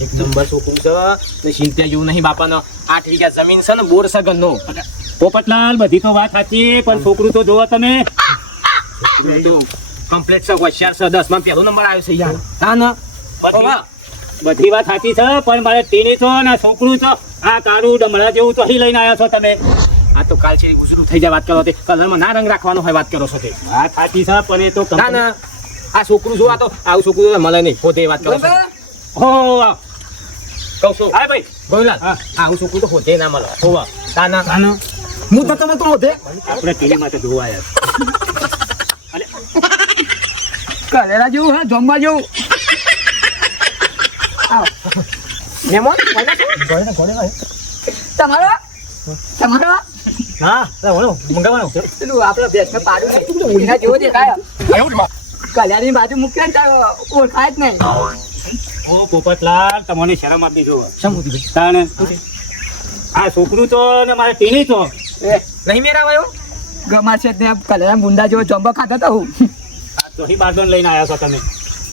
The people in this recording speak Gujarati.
એક નંબર છોકરું છે ને ચિંતા જેવું નહીં બાપાનો 8 વીઘા જમીન છે ને બોર છે ગન્નો પોપટલાલ બધી તો વાત સાચી પણ છોકરું તો જોવો તમે કમ્પ્લેટ છે હોશિયાર છે 10માં પહેલો નંબર આવ્યો છે યાર હા ના બધી વાત સાચી છે પણ મારે ટીની છો ને છોકરું છો આ કાળું ડમળા જેવું તો અહીં લઈને આવ્યા છો તમે આ તો કાલ છે ગુજરું થઈ જાય વાત કરો તે કલરમાં ના રંગ રાખવાનો હોય વાત કરો છો તે વાત સાચી છે પણ એ તો ના ના આ છોકરું જો આ તો આવું છોકરું તો મળે નહીં પોતે વાત કરો છો હો કહું છું હા ભાઈ ગોવિલાલ હા. આવું છોકરું તો પોતે ના મળે હોવા ના ના આનો હું તો તમે તો હોતે આપણે ટીની માટે જોવા આવ્યા કલેરા જેવું હે જમવા જેવું મેમોન તમારો તમારો હા મંગાવવાનો પેલું આપણે ભેંસને પાડું ને એના જેવો દેખાય કલ્યાણની બાજુ મૂક્યો ને તારો ઓળખાય જ નહીં ઓ પોપટલાલ તમને શરમ આપી જોવો સમુદી ભાઈ તાણે આ છોકરું તો ને મારે ટીની તો નહીં મેરાવાયો ગમાશે ને કલ્યાણ ગુંડા જેવો જમ્બો ખાતા હતા હું આ દોહી બારદોન લઈને આવ્યા છો તમે